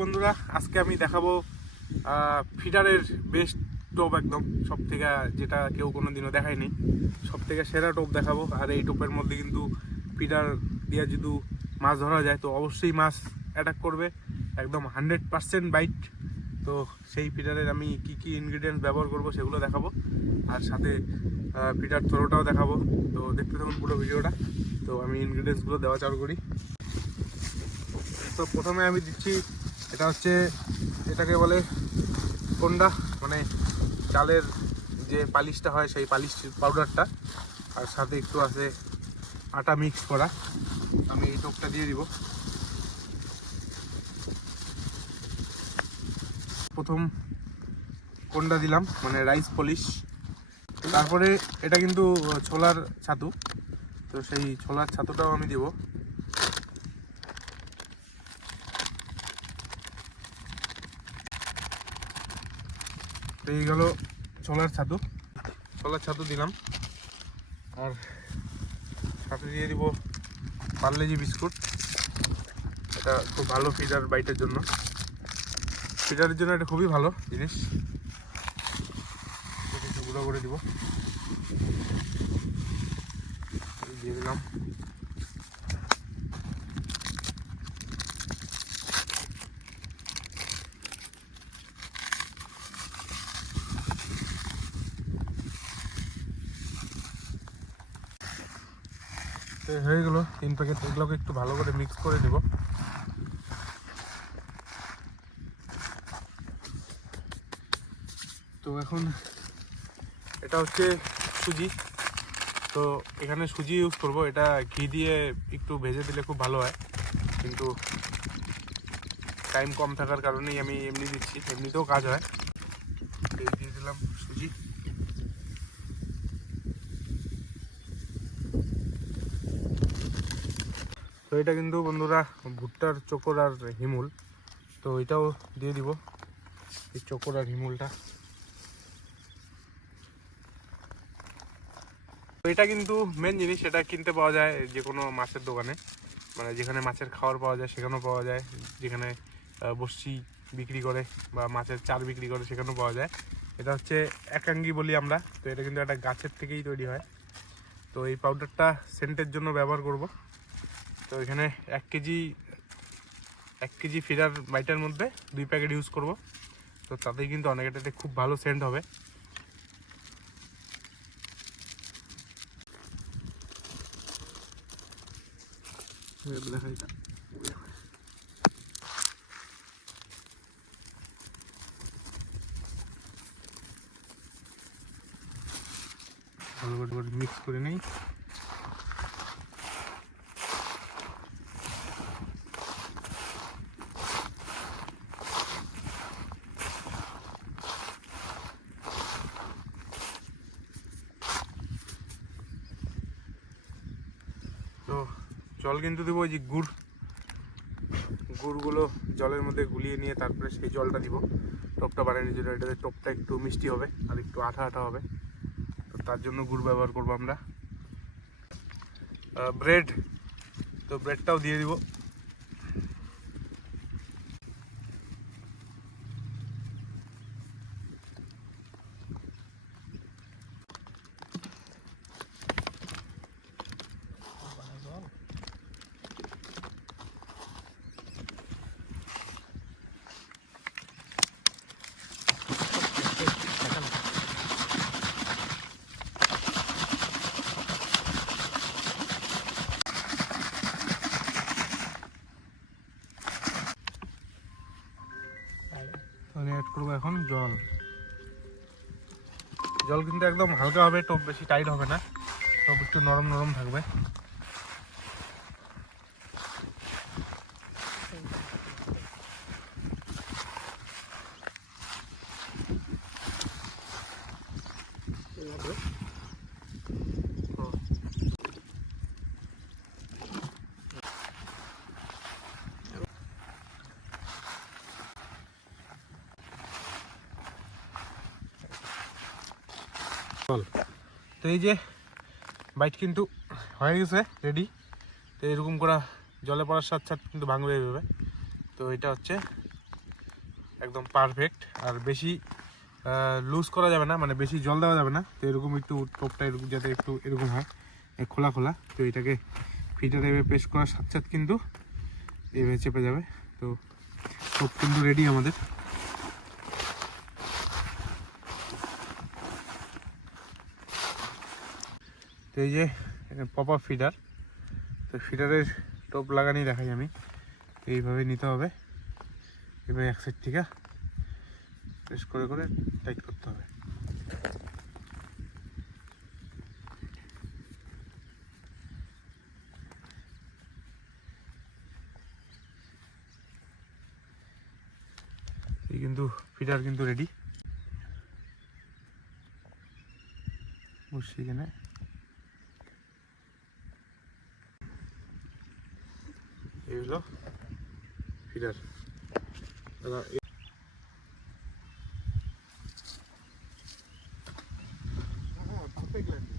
বন্ধুরা, আজকে আমি দেখাবো ফিডারের বেস্ট টোপ, একদম সব থেকে যেটা কেউ কোনোদিনও দেখায়নি, সব থেকে সেরা টোপ দেখাবো। আর এই টোপের মধ্যে কিন্তু ফিডার দিয়ে যদি মাছ ধরা যায় তো অবশ্যই মাছ অ্যাটাক করবে, একদম 100% বাইট। তো সেই ফিডারের আমি কি কি ইনগ্রিডিয়েন্টস ব্যবহার করব সেগুলো দেখাবো, আর সাথে ফিডার থ্রোটাও দেখাবো। তো দেখতে থাকুন পুরো ভিডিওটা। তো আমি ইনগ্রিডিয়েন্টসগুলো দেওয়া চালু করি। তো প্রথমে আমি দিচ্ছি, এটা হচ্ছে, এটাকে বলে কোন্ডা, মানে চালের যে পালিশটা হয় সেই পালিশ পাউডারটা, আর সাথে একটু আছে আটা মিক্স করা। আমি এই টোপটা দিয়ে দিব। প্রথম কোন্ডা দিলাম, মানে রাইস পলিশ। তারপরে এটা কিন্তু ছোলার ছাতু, তো সেই ছোলার ছাতুটাও আমি দিব। তো এই গেল ছোলার ছাতু দিলাম। আর সাথে দিয়ে দিব পার্লেজি বিস্কুট। এটা খুব ভালো ফিডার বাইটের জন্য, ফিডারের জন্য এটা খুবই ভালো জিনিস। একটু গুঁড়ো করে দিব, দিয়ে দিলাম। হয়ে গেল 3 প্যাকেট। এগুলোকে একটু ভালো করে মিক্স করে দিব। তো এখন এটা হচ্ছে সুজি। তো এখানে সুজি ইউজ করব, এটা ঘি দিয়ে একটু ভেজে দিলে খুব ভালো হয়, কিন্তু টাইম কম থাকার কারণেই আমি এমনি দিচ্ছি, এমনিতেও কাজ হয়। দিয়ে দিলাম সুজি। তো এটা কিন্তু বন্ধুরা ভুট্টার চোকর আর হিমুল, তো এটাও দিয়ে দিব, এই চোকর আর হিমুলটা। তো এটা কিন্তু মেন জিনিস, এটা কিনতে পাওয়া যায় যে কোনো মাছের দোকানে, মানে যেখানে মাছের খাবার পাওয়া যায় সেখানেও পাওয়া যায়, যেখানে বড়শি বিক্রি করে বা মাছের চার বিক্রি করে সেখানেও পাওয়া যায়। এটা হচ্ছে একাঙ্গি বলি আমরা। তো এটা কিন্তু একটা গাছের থেকেই তৈরি হয়। তো এই পাউডারটা সেন্টের জন্য ব্যবহার করব। তো এখানে 1 কেজি ফিডার বাইটার মধ্যে 2 প্যাকেট ইউজ করব। তো তাতেই কিন্তু অনেক, এটাতে খুব ভালো সেন্ট হবে। ভালো করে মিক্স করে নিই। তো জল কিন্তু দেবো, ওই যে গুড়গুলো জলের মধ্যে গুলিয়ে নিয়ে তারপরে সেই জলটা দিব টোপটা বানানোর জন্য। এটাতে টোপটা একটু মিষ্টি হবে আর একটু আঠা আঠা হবে, তো তার জন্য গুড় ব্যবহার করবো আমরা। ব্রেড, তো ব্রেডটাও দিয়ে দিব। তাহলে অ্যাড করবো এখন জল। জল কিন্তু একদম হালকা হবে, টোপ বেশি টাইট হবে না, টোপ একটু নরম নরম থাকবে। তো এই যে বাইট কিন্তু হয়ে গেছে রেডি। তো এরকম করা জলে পড়ার সাথে সাথে কিন্তু ভাঙবে এইভাবে। তো এটা হচ্ছে একদম পারফেক্ট। আর বেশি লুজ করা যাবে না, মানে বেশি জল দেওয়া যাবে না। তো এরকম একটু টোপটা এরকম যাতে একটু এরকম হয়, খোলা খোলা। তো এটাকে ফিটারে এভাবে পেস্ট করার সাথে সাথে কিন্তু এভাবে চেপে যাবে। তো টোপ কিন্তু রেডি আমাদের। তো এই যে পপ আপ ফিডার, তো ফিডারের টোপ লাগানি দেখাই আমি। এইভাবে নিতে হবে, এভাবে এক সাইড থেকে প্রেস করে করে টাইট করতে হবে। এই কিন্তু ফিডার কিন্তু রেডি। বসছি এখানে। এই হলো ফিডার। পারফেক্ট লাগে।